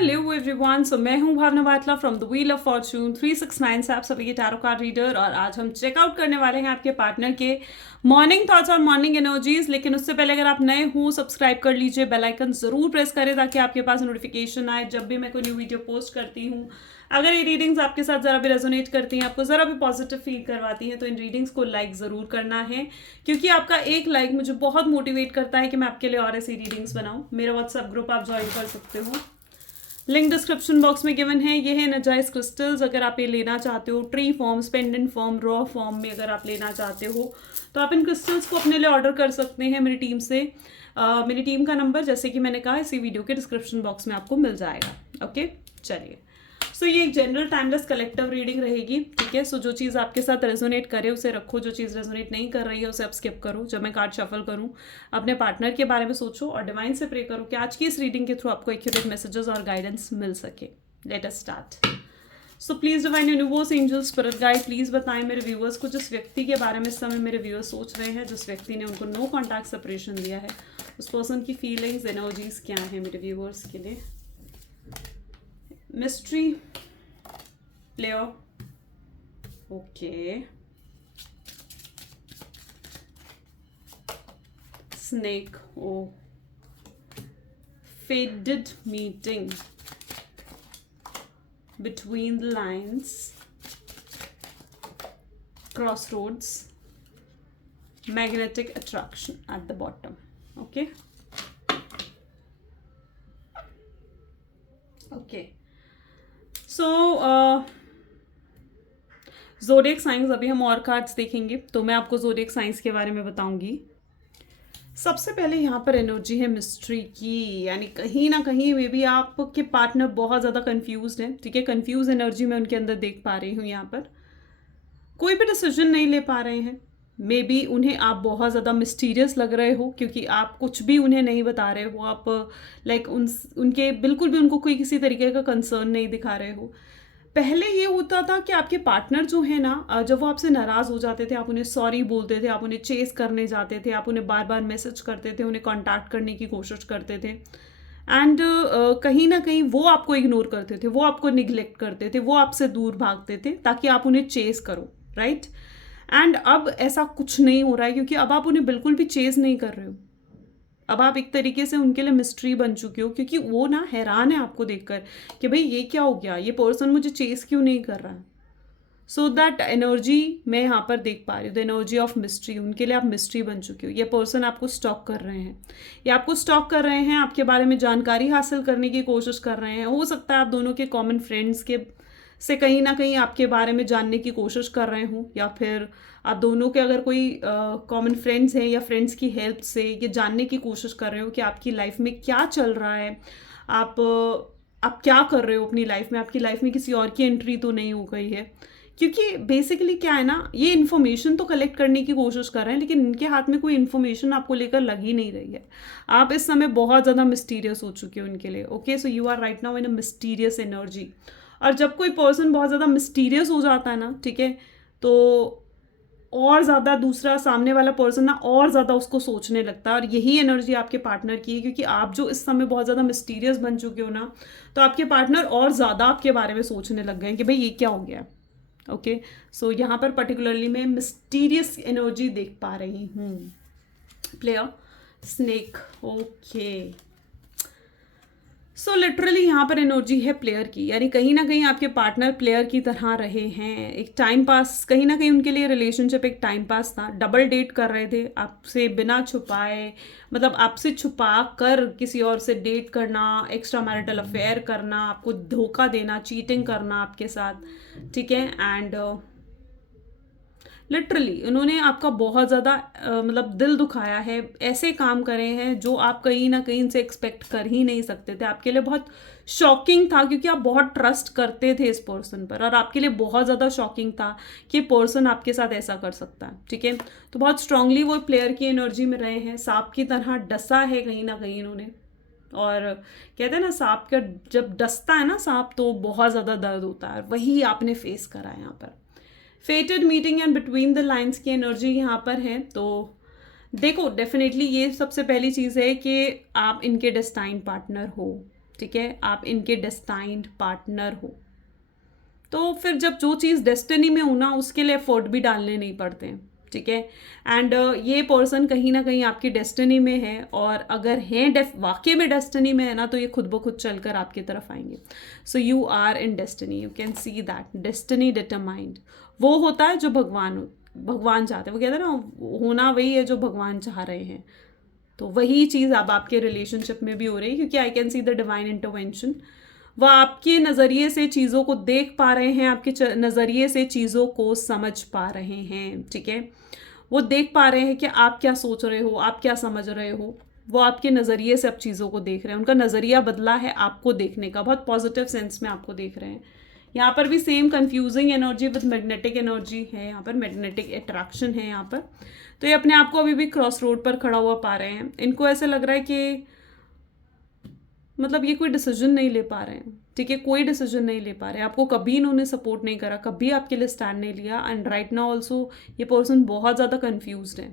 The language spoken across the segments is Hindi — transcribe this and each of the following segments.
हेलो एवरीवन, सो मैं हूं Bhavna Batla from the wheel of fortune 369 से आप सभी के टैरो कार्ड रीडर। और आज हम चेकआउट करने वाले हैं आपके पार्टनर के मॉर्निंग थॉट्स और मॉर्निंग एनर्जीज। लेकिन उससे पहले अगर आप नए हो, सब्सक्राइब कर लीजिए, बेल आइकन जरूर प्रेस करें ताकि आपके पास नोटिफिकेशन आए जब भी मैं कोई न्यू वीडियो पोस्ट करती हूँ। अगर ये रीडिंग्स आपके साथ ज़रा भी रेजोनेट करती हैं, आपको ज़रा भी पॉजिटिव फील करवाती हैं, तो इन रीडिंग्स को लाइक ज़रूर करना है, क्योंकि आपका एक लाइक मुझे बहुत मोटिवेट करता है कि मैं आपके लिए और ऐसी रीडिंग्स बनाऊँ। मेरा व्हाट्सएप ग्रुप आप ज्वाइन कर सकते हो, लिंक डिस्क्रिप्शन बॉक्स में गिवन है। ये है एनर्जाइज क्रिस्टल्स। अगर आप ये लेना चाहते हो tree form, pendant form, raw form में अगर आप लेना चाहते हो तो आप इन क्रिस्टल्स को अपने लिए ऑर्डर कर सकते हैं मेरी टीम से। मेरी टीम का नंबर जैसे कि मैंने कहा इसी वीडियो के डिस्क्रिप्शन बॉक्स में आपको मिल जाएगा। ओके, चलिए। सो ये एक जनरल टाइमलेस कलेक्टिव रीडिंग रहेगी, ठीक है। सो जो चीज़ आपके साथ रेजोनेट करे उसे रखो, जो चीज़ रेजोनेट नहीं कर रही है उसे आप स्किप करो। जब मैं कार्ड शफल करूं, अपने पार्टनर के बारे में सोचो और डिवाइन से प्रे करो कि आज की इस रीडिंग के थ्रू आपको एक्यूरेट मैसेजेस और गाइडेंस मिल सके। Let us start. So please divine universe, angel, spirit guide, please बताएं मेरे व्यूअर्स को, जिस व्यक्ति के बारे में इस समय मेरे व्यूअर्स सोच रहे हैं, जिस व्यक्ति ने उनको नो कॉन्टैक्ट सेपरेशन दिया है, उस पर्सन की फीलिंग्स, एनर्जीज क्या है मेरे व्यूअर्स के लिए। Mystery player, okay. Snake, oh. Faded meeting, between the lines, crossroads, magnetic attraction at the bottom. Okay, okay. So zodiac science, अभी हम और कार्ड्स देखेंगे तो मैं आपको ज़ोडिएक साइंस के बारे में बताऊंगी। सबसे पहले यहाँ पर एनर्जी है मिस्ट्री की, यानी कहीं ना कहीं मे बी आपके पार्टनर बहुत ज़्यादा कंफ्यूज्ड है, ठीक है। कंफ्यूज एनर्जी मैं उनके अंदर देख पा रही हूँ। यहाँ पर कोई भी डिसीजन नहीं ले पा रहे हैं। मे बी उन्हें आप बहुत ज़्यादा मिस्टीरियस लग रहे हो, क्योंकि आप कुछ भी उन्हें नहीं बता रहे हो। आप लाइक उनके बिल्कुल भी उनको कोई किसी तरीके का कंसर्न नहीं दिखा रहे हो। पहले ये होता था कि आपके पार्टनर जो है ना, जब वो आपसे नाराज़ हो जाते थे, आप उन्हें सॉरी बोलते थे, आप उन्हें चेस करने जाते थे, आप उन्हें बार बार मैसेज करते थे, उन्हें कांटेक्ट करने की कोशिश करते थे। एंड कहीं ना कहीं वो आपको इग्नोर करते थे, वो आपको निगलेक्ट करते थे, वो आपसे दूर भागते थे ताकि आप उन्हें चेस करो, राइट। एंड अब ऐसा कुछ नहीं हो रहा है, क्योंकि अब आप उन्हें बिल्कुल भी चेस नहीं कर रहे हो। अब आप एक तरीके से उनके लिए मिस्ट्री बन चुके हो, क्योंकि वो ना हैरान है आपको देखकर कि भाई ये क्या हो गया, ये पर्सन मुझे चेस क्यों नहीं कर रहा है। सो दैट एनर्जी मैं यहाँ पर देख पा रही हूँ, द एनर्जी ऑफ मिस्ट्री। उनके लिए आप मिस्ट्री बन चुके हो। ये पर्सन आपको स्टॉक कर रहे हैं, या आपको स्टॉक कर रहे हैं, आपके बारे में जानकारी हासिल करने की कोशिश कर रहे हैं। हो सकता है आप दोनों के कॉमन फ्रेंड्स के से कहीं ना कहीं आपके बारे में जानने की कोशिश कर रहे हो, या फिर आप दोनों के अगर कोई कॉमन फ्रेंड्स हैं या फ्रेंड्स की हेल्प से ये जानने की कोशिश कर रहे हो कि आपकी लाइफ में क्या चल रहा है, आप क्या कर रहे हो अपनी लाइफ में, आपकी लाइफ में किसी और की एंट्री तो नहीं हो गई है। क्योंकि बेसिकली क्या है ना, ये इन्फॉर्मेशन तो कलेक्ट करने की कोशिश कर रहे हैं, लेकिन इनके हाथ में कोई इन्फॉर्मेशन आपको लेकर लग ही नहीं रही है। आप इस समय बहुत ज़्यादा मिस्टीरियस हो चुके हो उनके लिए। Okay, so you are right now in a mysterious energy. और जब कोई पर्सन बहुत ज़्यादा मिस्टीरियस हो जाता है ना, ठीक है, तो और ज़्यादा दूसरा सामने वाला पर्सन ना और ज़्यादा उसको सोचने लगता है। और यही एनर्जी आपके पार्टनर की है, क्योंकि आप जो इस समय बहुत ज़्यादा मिस्टीरियस बन चुके हो ना, तो आपके पार्टनर और ज़्यादा आपके बारे में सोचने लग गए हैं कि भाई ये क्या हो गया। ओके, सो यहाँ पर पर्टिकुलरली मैं मिस्टीरियस एनर्जी देख पा रही हूँ। Player, snake, okay. So literally यहाँ पर एनर्जी है प्लेयर की, यानी कहीं ना कहीं आपके पार्टनर प्लेयर की तरह रहे हैं। एक टाइम पास, कहीं ना कहीं उनके लिए रिलेशनशिप एक टाइम पास था। डबल डेट कर रहे थे आपसे बिना छुपाए, मतलब आपसे छुपा कर किसी और से डेट करना, एक्स्ट्रा मैरिटल अफेयर करना, आपको धोखा देना, चीटिंग करना आपके साथ, ठीक है। एंड लिटरली उन्होंने आपका बहुत ज़्यादा मतलब दिल दुखाया है। ऐसे काम करे हैं जो आप कहीं ना कहीं से एक्सपेक्ट कर ही नहीं सकते थे। आपके लिए बहुत शॉकिंग था, क्योंकि आप बहुत ट्रस्ट करते थे इस पर्सन पर, और आपके लिए बहुत ज़्यादा शॉकिंग था कि पर्सन आपके साथ ऐसा कर सकता है, ठीक है। तो बहुत स्ट्रांगली वो प्लेयर की एनर्जी में रहे हैं, सांप की तरह डसा है कहीं ना कहीं इन्होंने। और कहते हैं ना, सांप का जब डसता है ना सांप, तो बहुत ज़्यादा दर्द होता है, वही आपने फेस करा है यहाँ पर। फेटेड meeting and between the lines की एनर्जी यहाँ पर है। तो देखो, डेफिनेटली ये सबसे पहली चीज़ है कि आप इनके डेस्टाइन पार्टनर हो, ठीक है, आप इनके डेस्टाइन्ड पार्टनर हो। तो फिर जब जो चीज़ डेस्टिनी में हो ना, उसके लिए एफर्ट भी डालने नहीं पड़ते हैं, ठीक है। एंड ये पर्सन कहीं ना कहीं आपकी डेस्टिनी में है, और अगर हैं वाकई में डेस्टिनी में है ना, तो ये खुद ब खुद चलकर आपकी तरफ आएंगे। So you are in destiny, you can see that destiny determined वो होता है जो भगवान चाहते हैं। वो कहते हैं ना, होना वही है जो भगवान चाह रहे हैं। तो वही चीज़ अब आपके रिलेशनशिप में भी हो रही है, क्योंकि I can see the divine intervention. वह आपके नज़रिए से चीज़ों को देख पा रहे हैं, आपके नज़रिए से चीज़ों को समझ पा रहे हैं, ठीक है। वो देख पा रहे हैं कि आप क्या सोच रहे हो, आप क्या समझ रहे हो। वो आपके नज़रिए से अब चीज़ों को देख रहे हैं, उनका नज़रिया बदला है आपको देखने का, बहुत पॉजिटिव सेंस में आपको देख रहे हैं। यहाँ पर भी same confusing energy with magnetic energy है, यहाँ पर मैग्नेटिक अट्रैक्शन है यहाँ पर। तो ये अपने आप को अभी भी क्रॉस रोड पर खड़ा हुआ पा रहे हैं। इनको ऐसे लग रहा है कि मतलब ये कोई डिसीजन नहीं ले पा रहे हैं, ठीक है, कोई डिसीजन नहीं ले पा रहे हैं। आपको कभी इन्होंने सपोर्ट नहीं करा, कभी आपके लिए स्टैंड नहीं लिया। एंड राइट नाउ ऑल्सो ये पर्सन बहुत ज़्यादा कन्फ्यूज्ड है।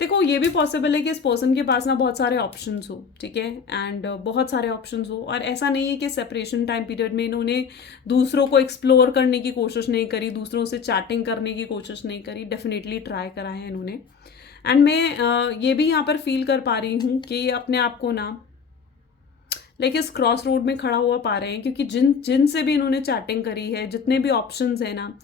देखो, ये भी पॉसिबल है कि इस पर्सन के पास ना बहुत सारे ऑप्शंस हो, ठीक है, एंड बहुत सारे ऑप्शंस हो। और ऐसा नहीं है कि सेपरेशन टाइम पीरियड में इन्होंने दूसरों को एक्सप्लोर करने की कोशिश नहीं करी, दूसरों से चैटिंग करने की कोशिश नहीं करी, डेफिनेटली ट्राई करा है इन्होंने। एंड मैं ये भी यहाँ पर फील कर पा रही हूँ कि ये अपने आप को ना लाइक इस क्रॉस रोड में खड़ा हुआ पा रहे हैं, क्योंकि जिनसे भी इन्होंने चैटिंग करी है, जितने भी ऑप्शंस हैं ना,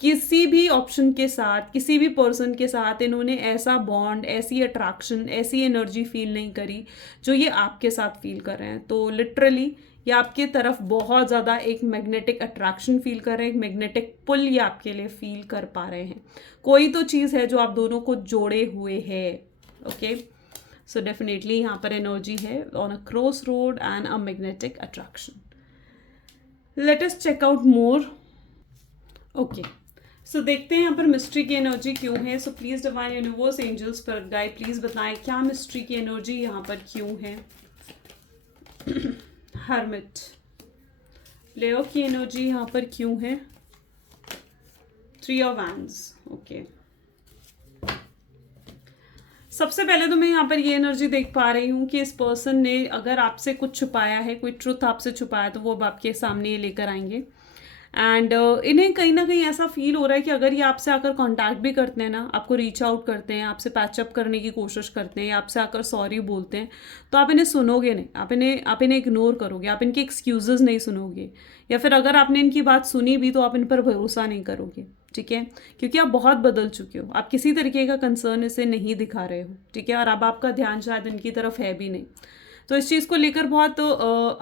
किसी भी ऑप्शन के साथ, किसी भी पर्सन के साथ इन्होंने ऐसा बॉन्ड, ऐसी अट्रैक्शन, ऐसी एनर्जी फील नहीं करी जो ये आपके साथ फील कर रहे हैं। तो लिटरली ये आपके तरफ बहुत ज़्यादा एक मैग्नेटिक अट्रैक्शन फील कर रहे हैं, एक मैग्नेटिक पुल ये आपके लिए फील कर पा रहे हैं। कोई तो चीज़ है जो आप दोनों को जोड़े हुए है। ओके, सो डेफिनेटली यहाँ पर एनर्जी है on a cross road and a magnetic attraction. Let us check out more. Okay, so देखते हैं यहाँ पर मिस्ट्री की एनर्जी क्यों है। So please divine universe, angels, spirit guide, please बताएं क्या मिस्ट्री की एनर्जी यहाँ पर क्यों है। हर्मिट, लेओ की एनर्जी यहाँ पर क्यों है। 3 ऑफ वैंड्स। ओके, सबसे पहले तो मैं यहाँ पर ये एनर्जी देख पा रही हूँ कि इस पर्सन ने अगर आपसे कुछ छुपाया है, कोई ट्रुथ आपसे छुपाया, तो वो अब आपके सामने ये लेकर आएंगे। एंड इन्हें कहीं ना कहीं ऐसा फील हो रहा है कि अगर ये आपसे आकर कांटेक्ट भी करते हैं ना, आपको रीच आउट करते हैं, आपसे पैचअप करने की कोशिश करते हैं, आपसे आकर सॉरी बोलते हैं, तो आप इन्हें सुनोगे नहीं, आप इन्हें इग्नोर करोगे, आप इनके एक्सक्यूजेस नहीं सुनोगे, या फिर अगर आपने इनकी बात सुनी भी तो आप इन पर भरोसा नहीं करोगे, ठीक है, क्योंकि आप बहुत बदल चुके हो, आप किसी तरीके का कंसर्न इसे नहीं दिखा रहे हो, ठीक है, और अब आपका ध्यान शायद इनकी तरफ है भी नहीं। तो इस चीज़ को लेकर बहुत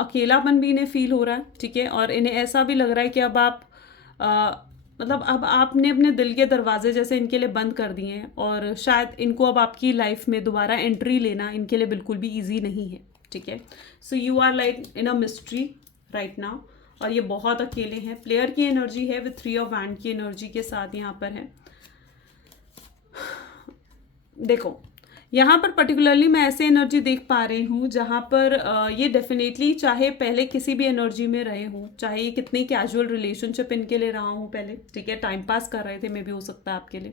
अकेलापन भी इन्हें फील हो रहा है, ठीक है, और इन्हें ऐसा भी लग रहा है कि अब आप मतलब अब आपने अपने दिल के दरवाजे जैसे इनके लिए बंद कर दिए हैं, और शायद इनको अब आपकी लाइफ में दोबारा एंट्री लेना इनके लिए बिल्कुल भी ईजी नहीं है, ठीक है। So you are like in a mystery right now, और ये बहुत अकेले हैं। प्लेयर की एनर्जी है विथ 3 ऑफ वैंड की एनर्जी के साथ यहाँ पर है। देखो, यहाँ पर पर्टिकुलरली मैं ऐसे एनर्जी देख पा रही हूँ जहाँ पर ये डेफिनेटली, चाहे पहले किसी भी एनर्जी में रहे हों, चाहे ये कितनी कैजुअल रिलेशनशिप इनके लिए रहा हूँ पहले, ठीक है, टाइम पास कर रहे थे, मे भी हो सकता है आपके लिए,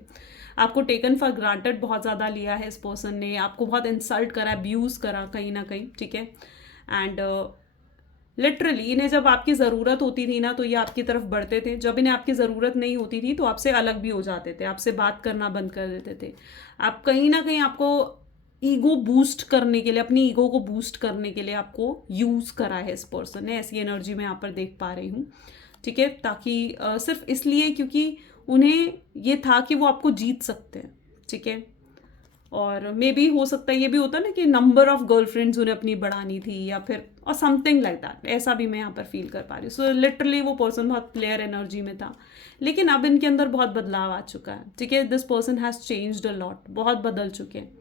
आपको टेकन फॉर ग्रांटेड बहुत ज़्यादा लिया है इस पर्सन ने, आपको बहुत इंसल्ट करा, अब्यूज़ करा कहीं ना कहीं, ठीक है। एंड लिटरली इन्हें जब आपकी ज़रूरत होती थी ना, तो ये आपकी तरफ बढ़ते थे, जब इन्हें आपकी ज़रूरत नहीं होती थी तो आपसे अलग भी हो जाते थे, आपसे बात करना बंद कर देते थे। आप कहीं ना कहीं आपको ईगो बूस्ट करने के लिए, अपनी ईगो को बूस्ट करने के लिए आपको यूज़ करा है इस पर्सन ने, ऐसी एनर्जी मैं यहाँ पर देख पा रही हूँ, ठीक है, ताकि सिर्फ इसलिए क्योंकि उन्हें ये था कि वो आपको जीत सकते हैं, ठीक है। और मे बी हो सकता है ये भी होता ना कि नंबर ऑफ गर्लफ्रेंड्स उन्हें अपनी बढ़ानी थी, या फिर और समथिंग लाइक दैट, ऐसा भी मैं यहाँ पर फील कर पा रही हूँ। सो लिटरली वो पर्सन बहुत प्लेयर एनर्जी में था, लेकिन अब इनके अंदर बहुत बदलाव आ चुका है, ठीक है। This person has changed a lot, बहुत बदल चुके हैं।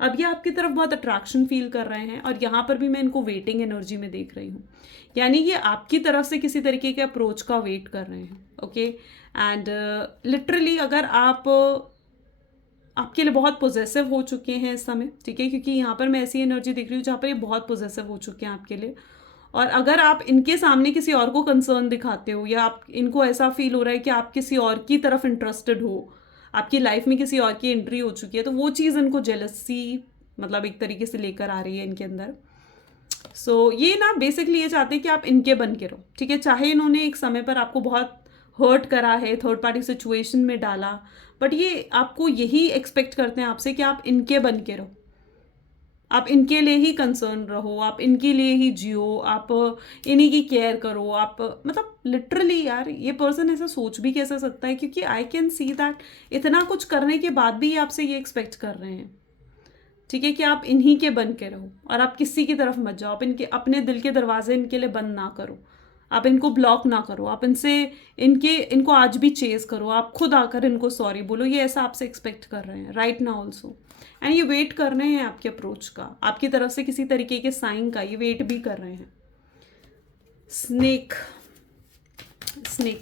अब ये आपकी तरफ बहुत अट्रैक्शन फील कर रहे हैं, और यहाँ पर भी मैं इनको वेटिंग एनर्जी में देख रही हूँ, यानी ये आपकी तरफ से किसी तरीके के अप्रोच का वेट कर रहे हैं, ओके। एंड लिटरली अगर आप आपके लिए बहुत पोजेसिव हो चुके हैं इस समय, ठीक है, क्योंकि यहाँ पर मैं ऐसी एनर्जी देख रही हूँ जहाँ पर ये बहुत पोजेसिव हो चुके हैं आपके लिए, और अगर आप इनके सामने किसी और को कंसर्न दिखाते हो, या आप इनको ऐसा फील हो रहा है कि आप किसी और की तरफ इंटरेस्टेड हो, आपकी लाइफ में किसी और की एंट्री हो चुकी है, तो वो चीज़ इनको जेलसी मतलब एक तरीके से लेकर आ रही है इनके अंदर। ये ना बेसिकली ये चाहते हैं कि आप इनके बन के रहो, ठीक है। चाहे इन्होंने एक समय पर आपको बहुत हर्ट करा है, थर्ड पार्टी सिचुएशन में डाला, बट ये आपको यही एक्सपेक्ट करते हैं आपसे कि आप इनके बन के रहो, आप इनके लिए ही कंसर्न रहो, आप इनके लिए ही जियो, आप इन्हीं की केयर करो, आप मतलब लिटरली यार ये पर्सन ऐसा सोच भी कैसे सकता है, क्योंकि आई कैन सी दैट इतना कुछ करने के बाद भी ये आपसे ये एक्सपेक्ट कर रहे हैं, ठीक है, कि आप इन्हीं के बन के रहो और आप किसी की तरफ मत जाओ, आप इनके अपने दिल के दरवाजे इनके लिए बंद ना करो, आप इनको ब्लॉक ना करो, आप इनको आज भी चेज करो, आप खुद आकर इनको सॉरी बोलो, ये ऐसा आपसे एक्सपेक्ट कर रहे हैं राइट नाउ ऑल्सो। एंड ये वेट कर रहे हैं आपके अप्रोच का, आपकी तरफ से किसी तरीके के साइन का ये वेट भी कर रहे हैं। स्नेक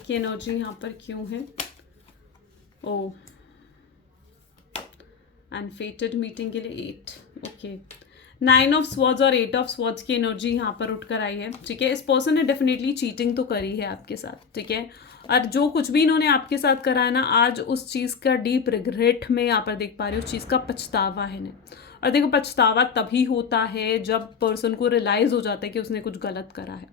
की एनर्जी यहाँ पर क्यों है? ओ एंड फेटेड मीटिंग के लिए 8, ओके। 9 ऑफ स्वॉर्ड्स और 8 ऑफ स्वॉर्ड्स की एनर्जी यहाँ पर उठकर आई है, ठीक है। इस पर्सन ने डेफिनेटली चीटिंग तो करी है आपके साथ, ठीक है, और जो कुछ भी इन्होंने आपके साथ करा है ना, आज उस चीज़ का डीप रिग्रेट में यहाँ पर देख पा रही हूँ, उस चीज़ का पछतावा है इन्हें। और देखो पछतावा तभी होता है जब पर्सन को रियलाइज़ हो जाता है कि उसने कुछ गलत करा है,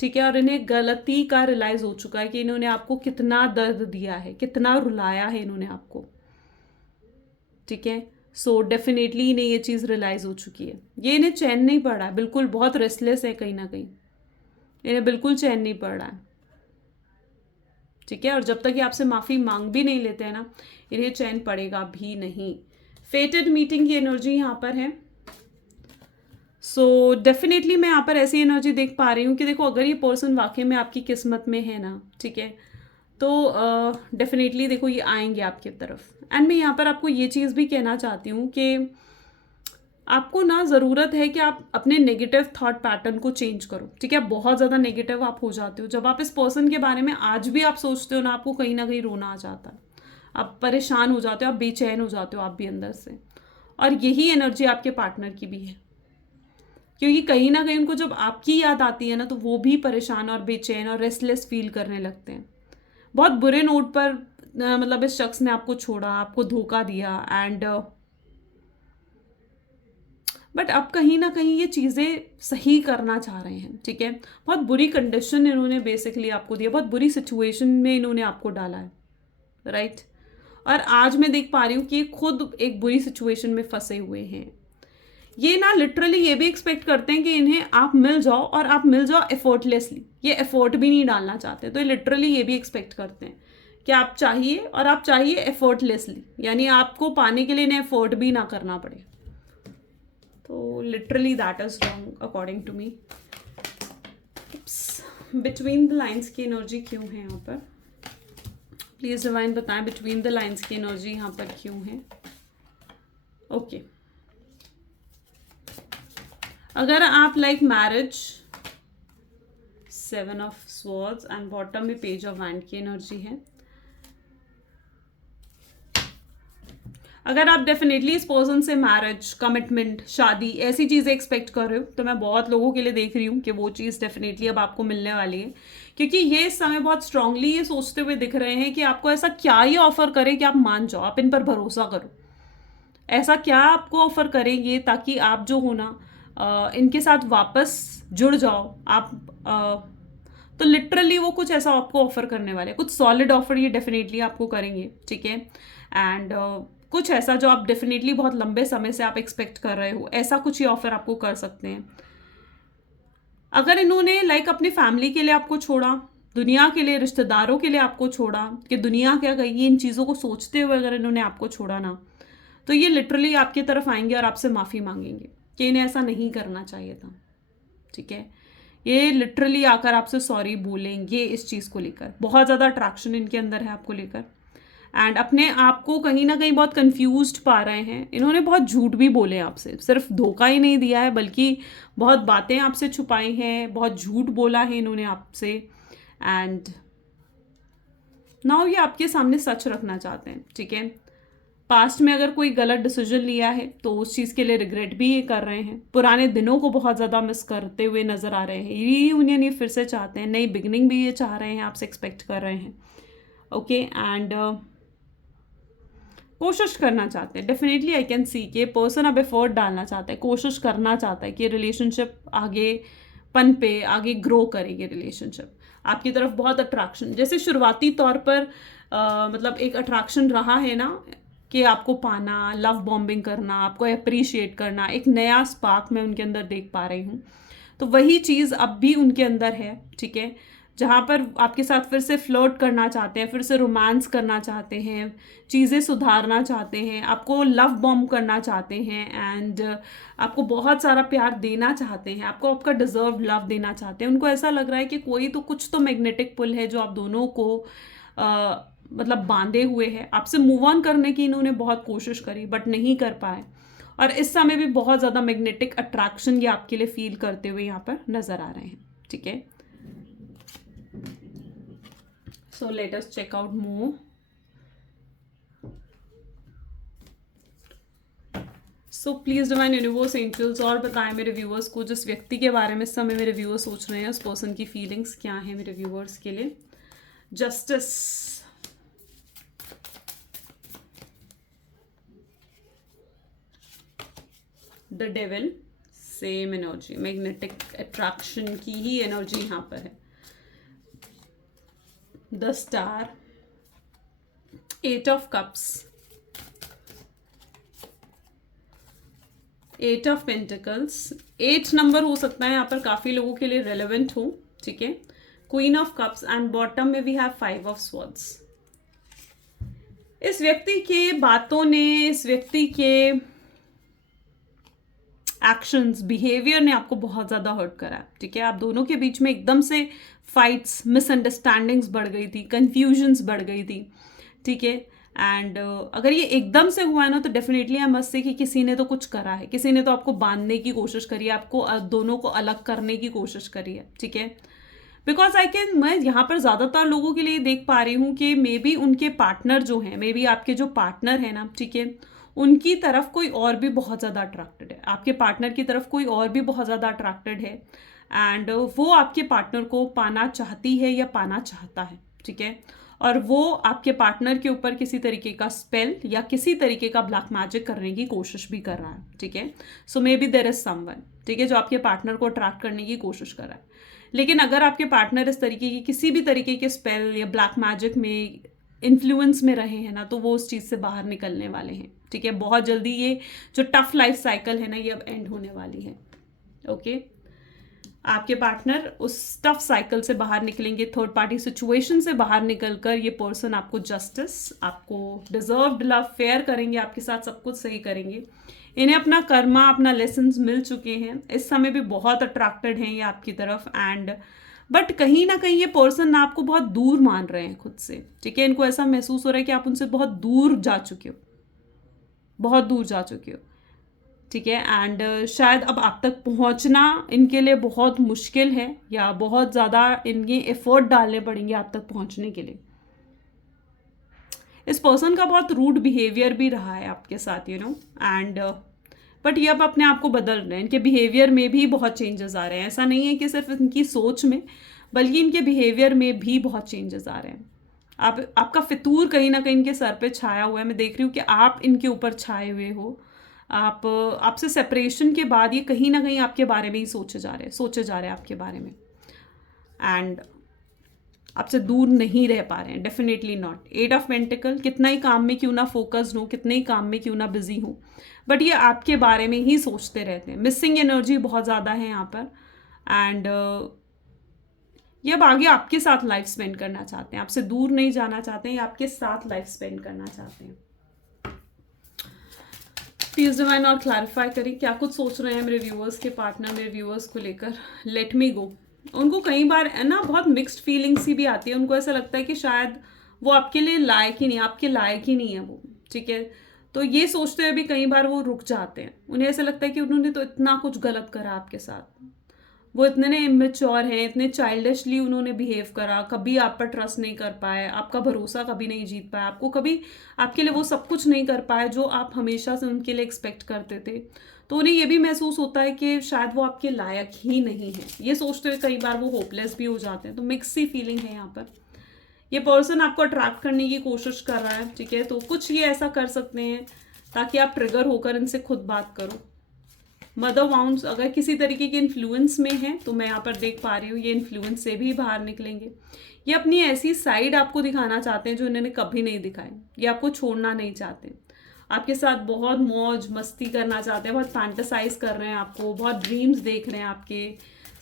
ठीक है, और इन्हें गलती का रियलाइज़ हो चुका है कि इन्होंने आपको कितना दर्द दिया है, कितना रुलाया है इन्होंने आपको, ठीक है। सो डेफिनेटली इन्हें ये चीज़ रियलाइज़ हो चुकी है। ये इन्हें चैन नहीं पड़ रहा है, बिल्कुल बहुत रेस्टलेस है कहीं ना कहीं, इन्हें बिल्कुल चैन नहीं पड़ रहा है, ठीक है। और जब तक ये आपसे माफ़ी मांग भी नहीं लेते हैं ना, इन्हें चैन पड़ेगा भी नहीं। फेटेड मीटिंग की एनर्जी यहाँ पर है। डेफिनेटली मैं यहाँ पर ऐसी एनर्जी देख पा रही हूँ कि देखो अगर ये पर्सन वाकई में आपकी किस्मत में है ना, ठीक है, तो डेफिनेटली देखो ये आएंगे आपकी तरफ। एंड मैं यहाँ पर आपको ये चीज़ भी कहना चाहती हूँ कि आपको ना ज़रूरत है कि आप अपने नेगेटिव थॉट पैटर्न को चेंज करो, ठीक है। बहुत ज़्यादा नेगेटिव आप हो जाते हो, जब आप इस पर्सन के बारे में आज भी आप सोचते हो ना, आपको कहीं ना कहीं रोना आ जाता है, आप परेशान हो जाते हो, आप बेचैन हो जाते हो आप भी अंदर से। और यही एनर्जी आपके पार्टनर की भी है, क्योंकि कहीं ना कहीं उनको जब आपकी याद आती है ना, तो वो भी परेशान और बेचैन और रेस्टलेस फील करने लगते हैं। बहुत बुरे नोट पर मतलब इस शख्स ने आपको छोड़ा, आपको धोखा दिया, एंड बट अब कहीं ना कहीं ये चीज़ें सही करना चाह रहे हैं, ठीक है। बहुत बुरी कंडीशन इन्होंने बेसिकली आपको दिया, बहुत बुरी सिचुएशन में इन्होंने आपको डाला है, राइट। और आज मैं देख पा रही हूँ कि खुद एक बुरी सिचुएशन में फंसे हुए हैं। ये ना लिटरली ये भी एक्सपेक्ट करते हैं कि इन्हें आप मिल जाओ, और आप मिल जाओ एफर्टलेसली, ये एफर्ट भी नहीं डालना चाहते, तो ये लिटरली ये भी एक्सपेक्ट करते हैं कि आप चाहिए, और आप चाहिए एफर्टलेसली, यानी आपको पाने के लिए इन्हें एफर्ट भी ना करना पड़े। तो literally that is wrong according to me. Between the lines की एनर्जी क्यों है यहाँ पर? प्लीज डिवाइन बताएं बिटवीन द लाइन्स की एनर्जी यहाँ पर क्यों है? ओके, अगर आप like marriage, 7 of swords and bottom में पेज ऑफ वैंड की एनर्जी है, अगर आप डेफिनेटली इस पर्सन से मैरिज, कमिटमेंट, शादी ऐसी चीज़ें एक्सपेक्ट कर रहे हो, तो मैं बहुत लोगों के लिए देख रही हूँ कि वो चीज़ डेफिनेटली अब आपको मिलने वाली है, क्योंकि ये इस समय बहुत स्ट्रांगली ये सोचते हुए दिख रहे हैं कि आपको ऐसा क्या ये ऑफर करे कि आप मान जाओ, आप इन पर भरोसा करो। ऐसा क्या आपको ऑफर करेंगे ताकि आप जो हो ना इनके साथ वापस जुड़ जाओ आप। तो लिटरली वो कुछ ऐसा आपको ऑफर करने वाले, कुछ सॉलिड ऑफर ये डेफिनेटली आपको करेंगे, ठीक है। एंड कुछ ऐसा जो आप डेफिनेटली बहुत लंबे समय से आप एक्सपेक्ट कर रहे हो, ऐसा कुछ ये ऑफर आपको कर सकते हैं। अगर इन्होंने लाइक अपनी फैमिली के लिए आपको छोड़ा, दुनिया के लिए, रिश्तेदारों के लिए आपको छोड़ा कि दुनिया क्या कहेगी, इन चीज़ों को सोचते हुए अगर इन्होंने आपको छोड़ा ना, तो ये लिटरली आपकी तरफ आएंगे और आपसे माफ़ी मांगेंगे कि इन्हें ऐसा नहीं करना चाहिए था, ठीक है। ये लिटरली आकर आपसे सॉरी बोलेंगे इस चीज़ को लेकर। बहुत ज़्यादा अट्रैक्शन इनके अंदर है आपको लेकर, एंड अपने आप को कहीं ना कहीं बहुत कंफ्यूज्ड पा रहे हैं। इन्होंने बहुत झूठ भी बोले आपसे, सिर्फ धोखा ही नहीं दिया है बल्कि बहुत बातें आपसे छुपाई हैं, बहुत झूठ बोला है इन्होंने आपसे, एंड नाउ ये आपके सामने सच रखना चाहते हैं, ठीक है। पास्ट में अगर कोई गलत डिसीजन लिया है तो उस चीज़ के लिए रिग्रेट भी ये कर रहे हैं, पुराने दिनों को बहुत ज़्यादा मिस करते हुए नज़र आ रहे हैं, रीयूनियन ये फिर से चाहते हैं, नई बिगनिंग भी ये चाह रहे हैं, आपसे एक्सपेक्ट कर रहे हैं, ओके। एंड कोशिश करना चाहते हैं। डेफिनेटली आई कैन सी कि पर्सन अब एफर्ट डालना चाहता है, कोशिश करना चाहता है कि रिलेशनशिप आगे पन पे, आगे ग्रो करेंगे रिलेशनशिप। आपकी तरफ बहुत अट्रैक्शन, जैसे शुरुआती तौर पर मतलब एक अट्रैक्शन रहा है ना, कि आपको पाना, लव बॉम्बिंग करना, आपको अप्रिशिएट करना, एक नया स्पार्क मैं उनके अंदर देख पा रही हूँ। तो वही चीज़ अब भी उनके अंदर है, ठीक है, जहाँ पर आपके साथ फिर से फ्लर्ट करना चाहते हैं, फिर से रोमांस करना चाहते हैं, चीज़ें सुधारना चाहते हैं, आपको लव बॉम्ब करना चाहते हैं, एंड आपको बहुत सारा प्यार देना चाहते हैं, आपको आपका डिजर्व लव देना चाहते हैं। उनको ऐसा लग रहा है कि कोई तो कुछ तो मैग्नेटिक पुल है जो आप दोनों को मतलब बांधे हुए है। आपसे मूव ऑन करने की इन्होंने बहुत कोशिश करी बट नहीं कर पाए, और इस समय भी बहुत ज़्यादा मैग्नेटिक अट्रैक्शन ये आपके लिए फील करते हुए यहाँ पर नज़र आ रहे हैं, ठीक है। So let us check out more. So please divine universe, angels, और बताएं मेरे व्यूअर्स को, जिस व्यक्ति के बारे में इस समय मेरे व्यूअर्स सोच रहे हैं, उस पर्सन की फीलिंग्स क्या है मेरे व्यूअर्स के लिए। Justice, the devil, same energy, magnetic attraction की ही एनर्जी यहाँ पर है। The star, 8 of cups, 8 of pentacles. 8 number हो सकता है यहाँ पर काफ़ी लोगों के लिए रेलेवेंट हो, ठीक है। Queen of cups, and bottom में वी हैव 5 ऑफ स्वॉर्ड्स। इस व्यक्ति के बातों ने, इस व्यक्ति के एक्शंस, बिहेवियर ने आपको बहुत ज़्यादा हर्ट करा, ठीक है। आप दोनों के बीच में एकदम से फाइट्स, मिसअंडरस्टैंडिंग्स बढ़ गई थी, कन्फ्यूजन्स बढ़ गई थी, ठीक है। एंड अगर ये एकदम से हुआ है ना, तो डेफिनेटली आई मस्ट से कि किसी ने तो कुछ करा है, किसी ने तो आपको बांधने की कोशिश करी है, आपको दोनों को अलग करने की कोशिश करी है, ठीक है। बिकॉज मैं यहाँ पर ज़्यादातर लोगों के लिए देख पा रही हूँ कि मे बी उनके पार्टनर जो हैं, मे बी आपके जो पार्टनर है ना, ठीक है, उनकी तरफ कोई और भी बहुत ज़्यादा अट्रैक्टेड है, आपके पार्टनर की तरफ कोई और भी बहुत ज़्यादा अट्रैक्टेड है, एंड वो आपके पार्टनर को पाना चाहती है या पाना चाहता है, ठीक है। और वो आपके पार्टनर के ऊपर किसी तरीके का स्पेल या किसी तरीके का ब्लैक मैजिक करने की कोशिश भी कर रहा है, ठीक है। So maybe there is someone, ठीक है, जो आपके पार्टनर को अट्रैक्ट करने की कोशिश कर रहा है। लेकिन अगर आपके पार्टनर इस तरीके की किसी भी तरीके के स्पेल या ब्लैक मैजिक में इन्फ्लुएंस में रहे हैं ना, तो वो उस चीज़ से बाहर निकलने वाले हैं, ठीक है। बहुत जल्दी ये जो टफ लाइफ साइकिल है ना, ये अब एंड होने वाली है, ओके। आपके पार्टनर उस टफ साइकिल से बाहर निकलेंगे, थर्ड पार्टी सिचुएशन से बाहर निकलकर ये पर्सन आपको जस्टिस, आपको डिजर्व्ड लव फेयर करेंगे, आपके साथ सब कुछ सही करेंगे। इन्हें अपना कर्मा, अपना लेसन्स मिल चुके हैं, इस समय भी बहुत अट्रैक्टेड हैं ये आपकी तरफ, एंड बट कहीं ना कहीं ये पर्सन ना आपको बहुत दूर मान रहे हैं खुद से, ठीक है। इनको ऐसा महसूस हो रहा है कि आप उनसे बहुत दूर जा चुके हो, बहुत दूर जा चुके हो, ठीक है। एंड शायद अब आप तक पहुंचना इनके लिए बहुत मुश्किल है, या बहुत ज़्यादा इनके एफर्ट डालने पड़ेंगे आप तक पहुंचने के लिए। इस पर्सन का बहुत रूड बिहेवियर भी रहा है आपके साथ, यू नो, एंड बट ये अब अपने आप को बदल रहे हैं, इनके बिहेवियर में भी बहुत चेंजेस आ रहे हैं। ऐसा नहीं है कि सिर्फ इनकी सोच में, बल्कि इनके बिहेवियर में भी बहुत चेंजेस आ रहे हैं। आपका फितूर कहीं ना कहीं इनके सर पे छाया हुआ है, मैं देख रही हूँ कि आप इनके ऊपर छाए हुए हो। आपसे सेपरेशन के बाद ये कहीं ना कहीं आपके बारे में ही सोचे जा रहे हैं आपके बारे में, एंड आपसे दूर नहीं रह पा रहे हैं, डेफिनेटली नॉट। 8 ऑफ पेंटिकल, कितना ही काम में क्यों ना फोकस्ड हो, कितने ही काम में क्यों ना बिजी हो, बट ये आपके बारे में ही सोचते रहते हैं। मिसिंग एनर्जी बहुत ज़्यादा है यहाँ पर, एंड ये अब आगे आपके साथ लाइफ स्पेंड करना चाहते हैं, आपसे दूर नहीं जाना चाहते हैं, ये आपके साथ लाइफ स्पेंड करना चाहते हैं। प्लीज डिवाइन और क्लैरिफाई करें क्या कुछ सोच रहे हैं मेरे व्यूअर्स के पार्टनर, मेरे व्यूअर्स को लेकर। लेट मी गो। उनको कई बार है ना बहुत मिक्स्ड फीलिंग्स सी भी आती है, उनको ऐसा लगता है कि शायद वो आपके लिए लायक ही नहीं, आपके लायक ही नहीं है वो, ठीक है। तो ये सोचते हुए भी कई बार वो रुक जाते हैं, उन्हें ऐसा लगता है कि उन्होंने तो इतना कुछ गलत करा आपके साथ, वो इतने ने इमेच्योर हैं, इतने चाइल्डिशली उन्होंने बिहेव करा, कभी आप पर ट्रस्ट नहीं कर पाए, आपका भरोसा कभी नहीं जीत पाया, आपको कभी आपके लिए वो सब कुछ नहीं कर पाए जो आप हमेशा से उनके लिए एक्सपेक्ट करते थे। तो उन्हें ये भी महसूस होता है कि शायद वो आपके लायक ही नहीं है, ये सोचते हुए कई बार वो होपलेस भी हो जाते हैं। तो मिक्स सी फीलिंग है यहाँ पर। ये पर्सन आपको अट्रैक्ट करने की कोशिश कर रहा है, ठीक है। तो कुछ ये ऐसा कर सकते हैं ताकि आप ट्रिगर होकर इनसे खुद बात करो। मदर वाउंड्स अगर किसी तरीके के इन्फ्लुएंस में है तो मैं यहाँ पर देख पा रही हूँ ये इन्फ्लुएंस से भी बाहर निकलेंगे। ये अपनी ऐसी साइड आपको दिखाना चाहते हैं जो इन्होंने कभी नहीं दिखाई। ये आपको छोड़ना नहीं चाहते, आपके साथ बहुत मौज मस्ती करना चाहते हैं, बहुत फैंटेसाइज कर रहे हैं आपको, बहुत ड्रीम्स देख रहे हैं आपके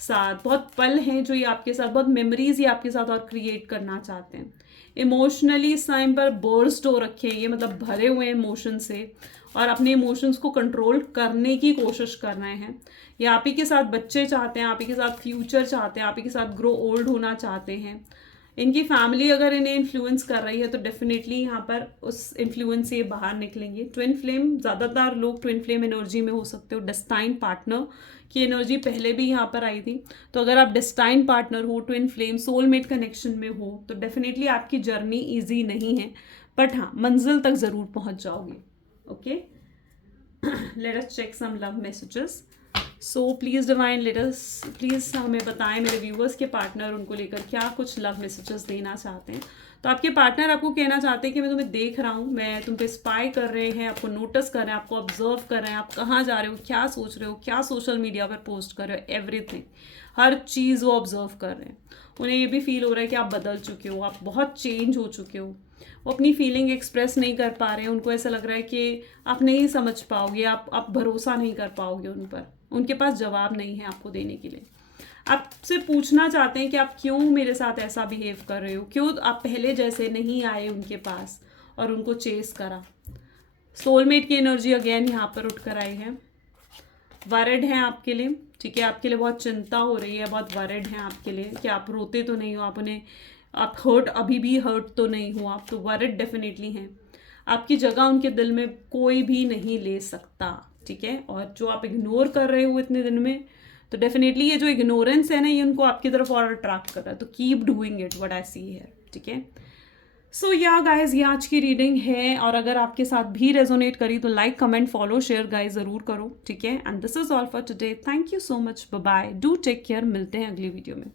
साथ, बहुत पल हैं जो ये आपके साथ, बहुत मेमोरीज ये आपके साथ और क्रिएट करना चाहते हैं। इमोशनली इस टाइम पर बर्स्ट हो रखे हैं ये, मतलब भरे हुए हैं इमोशन से और अपने इमोशंस को कंट्रोल करने की कोशिश कर रहे हैं। ये आप ही के साथ बच्चे चाहते हैं, आप ही के साथ फ्यूचर चाहते हैं, आप ही के साथ ग्रो ओल्ड होना चाहते हैं। इनकी फैमिली अगर इन्हें इन्फ्लुएंस कर रही है तो डेफिनेटली यहाँ पर उस इन्फ्लुएंस से बाहर निकलेंगे। ट्विन फ्लेम, ज़्यादातर लोग ट्विन फ्लेम एनर्जी में हो सकते हो। डेस्टाइन पार्टनर की एनर्जी पहले भी यहाँ पर आई थी, तो अगर आप डेस्टाइन पार्टनर हो, ट्विन फ्लेम सोलमेट कनेक्शन में हो तो डेफिनेटली आपकी जर्नी ईजी नहीं है, बट हाँ मंजिल तक ज़रूर पहुँच जाओगे। Okay, let us check some love messages. So please divine let us, please हमें बताएं मेरे व्यूवर्स के पार्टनर उनको लेकर क्या कुछ लव मैसेजेस देना चाहते हैं। तो आपके पार्टनर आपको कहना चाहते हैं कि मैं तुम्हें देख रहा हूँ, मैं तुम पे स्पाई कर रहे हैं, आपको नोटिस कर रहे हैं, आपको ऑब्जर्व कर रहे हैं, आप कहाँ जा रहे हो, क्या सोच रहे हो, क्या सोशल मीडिया पर पोस्ट कर रहे हो, एवरीथिंग, हर चीज़ वो ऑब्जर्व कर रहे हैं। उन्हें ये भी फील हो रहा है कि आप बदल चुके हो, आप बहुत चेंज हो चुके हो। वो अपनी फीलिंग एक्सप्रेस नहीं कर पा रहे हैं, उनको ऐसा लग रहा है कि आप नहीं समझ पाओगे, आप भरोसा नहीं कर पाओगे उन पर, उनके पास जवाब नहीं है आपको देने के लिए। आपसे पूछना चाहते हैं कि आप क्यों मेरे साथ ऐसा बिहेव कर रहे हो, क्यों आप पहले जैसे नहीं आए उनके पास और उनको चेस करा। सोलमेट की एनर्जी अगेन यहाँ पर उठ कर आई है। वरिड हैं आपके लिए, ठीक है, आपके लिए बहुत चिंता हो रही है, बहुत वरिड हैं आपके लिए कि आप रोते तो नहीं हो, आप उन्हें, आप हर्ट, अभी भी हर्ट तो नहीं हो आप, तो वरिड डेफिनेटली हैं। आपकी जगह उनके दिल में कोई भी नहीं ले सकता, ठीक है। और जो आप इग्नोर कर रहे हो इतने दिन में, तो डेफिनेटली ये जो इग्नोरेंस है ना, ये उनको आपकी तरफ और अट्रैक्ट कर रहा है। तो keep doing it, what I see है, ठीक है। सो या गाइज, ये आज की रीडिंग है, और अगर आपके साथ भी रेजोनेट करी तो like comment follow share guys ज़रूर करो, ठीक है। And this is all for today, thank you so much, bye bye, do take care, मिलते हैं अगली वीडियो में।